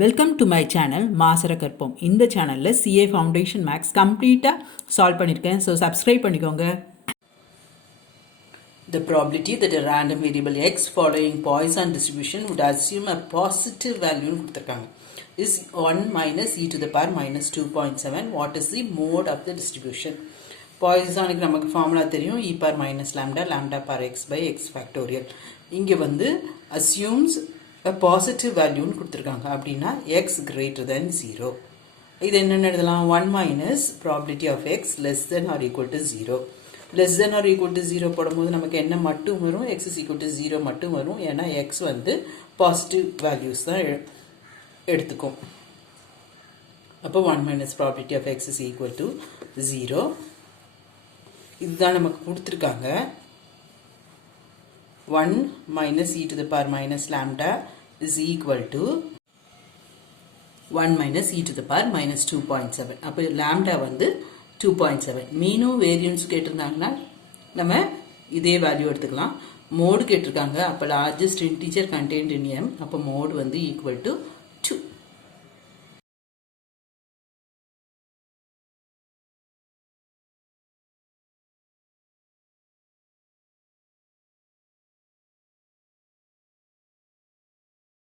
Welcome to my channel மாசரக்கற்போம். இந்த சேனலில் CA ஃபவுண்டேஷன் மேக்ஸ் கம்ப்ளீட்டாக சால்வ் பண்ணியிருக்கேன். ஸோ சப்ஸ்கிரைப் பண்ணிக்கோங்க. The probability that a random variable x following Poisson distribution would assume a positive value கொடுத்திருக்காங்க is 1 minus e to the power minus 2.7. What is the mode of the distribution? Poissonக்கு நமக்கு formula தெரியும், e power minus lambda, lambda power x by x factorial. இங்கே வந்து assumes a positive value கொடுத்திருக்காங்க. அப்படின்னா x greater than 0. இது என்னன்னு எழுதலாம்? 1 minus probability of x less than or equal to 0. less than or equal to 0 போடும்போது நமக்கு என்ன மட்டும் வரும்? x is equal to 0 மட்டும் வரும். ஏன்னா x வந்து positive values தான் எடுத்துக்கும். அப்போ 1 minus probability of x is equal to 0. இதுதான் நமக்கு கொடுத்திருக்காங்க. 1 minus e to the power minus lambda is equal to 1 minus e to the power minus 2.7. அப்போ lambda வந்து 2.7. மீனும் வேரியன்ஸ் கேட்டிருந்தாங்கன்னா நம்ம இதே வேல்யூ எடுத்துக்கலாம். மோடு கேட்டிருக்காங்க. அப்போ லார்ஜஸ்ட் இன்டீஜர் கண்டெய்ன்ட் இன் m. அப்போ மோடு வந்து ஈக்குவல் டு 2.